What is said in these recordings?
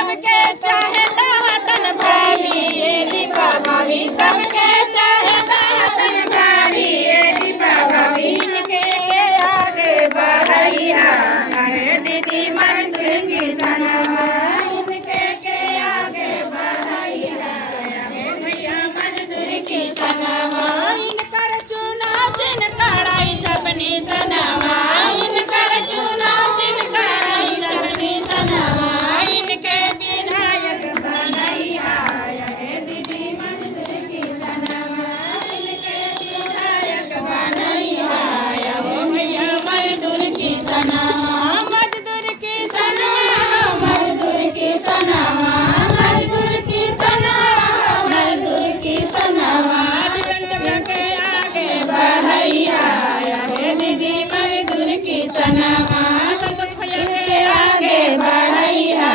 सबके चाहे दातन भाभी ये दीपा भाभी सबके चाहे दातन भाभी ये दीपा भाभी इनके आगे बढ़ैया है दीदी मंदिर की सनवा इनके आगे बढ़ैया है भैया मजदूर की सनवा इनकर चुना चिन कड़ाई छपनी सनवा इनकर चुना चिन कड़ाई छपनी सनवा इनके विधायक बनैया है दीदी मजदूर की सनवा इनके विधायक बनैया हो भैया मजदूर की सनवा मजदूर की सनवा मजदूर की सनवा मजदूर की सनवा मजदूर की सनवा के आगे बढ़ैया है दीदी मजदूर की सनवा के आगे बढ़ैया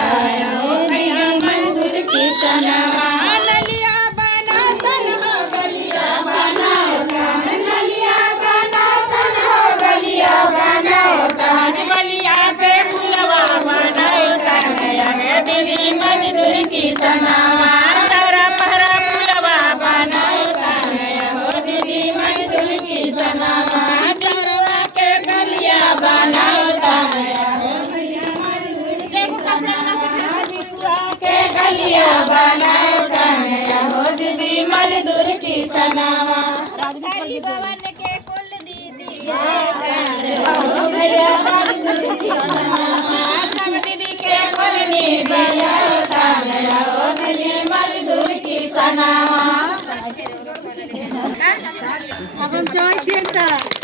हो भैया मजदूर की सनवा नलिया बना तन हो गलिया बनाओ तन नलिया बना तन हो गलिया बनाओ तन गलिया पे फुलवा बनाओ तन है दीदी मजदूर की सनवा तारा पहरा फुलवा बनाओ तन हो दीदी मजदूर की सनवा चरवा के गलिया बनाओ तन हो भैया मजदूर की सनवा के गलिया बनाओ तन हो दीदी मजदूर की सनवा सरकारी भवन के कुल दीदी हो भैया मजदूर की सनवा सब दीदी के कुलनी बनाओ तन हो दीदी मजदूर की सनवा अब हम चाहे